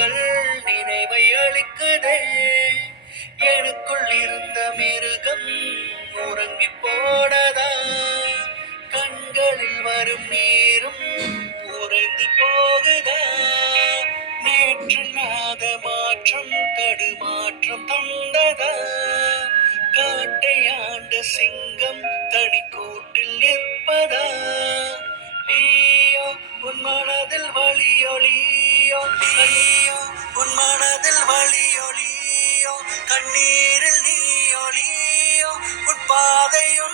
நிமிடங்கள் நினைவை அளிக்குதே. எனக்குள் இருந்த மிருகம் உறங்கி போனதா? கண்களில் வரும் நீரும் உறைந்து போகுதா? நேற்று நாத மாற்றம் தடுமாற்றம் தந்ததா? காட்டை ஆண்ட சிங்கம் தனி கூட்டில் நிற்பதா? நீயோ உன் மனதில் வழியொலியோ, நீயோ உன் மனதில் வழியொலியோ, கண்ணீரில் நீ ஒளியோ, உன் பாதையும்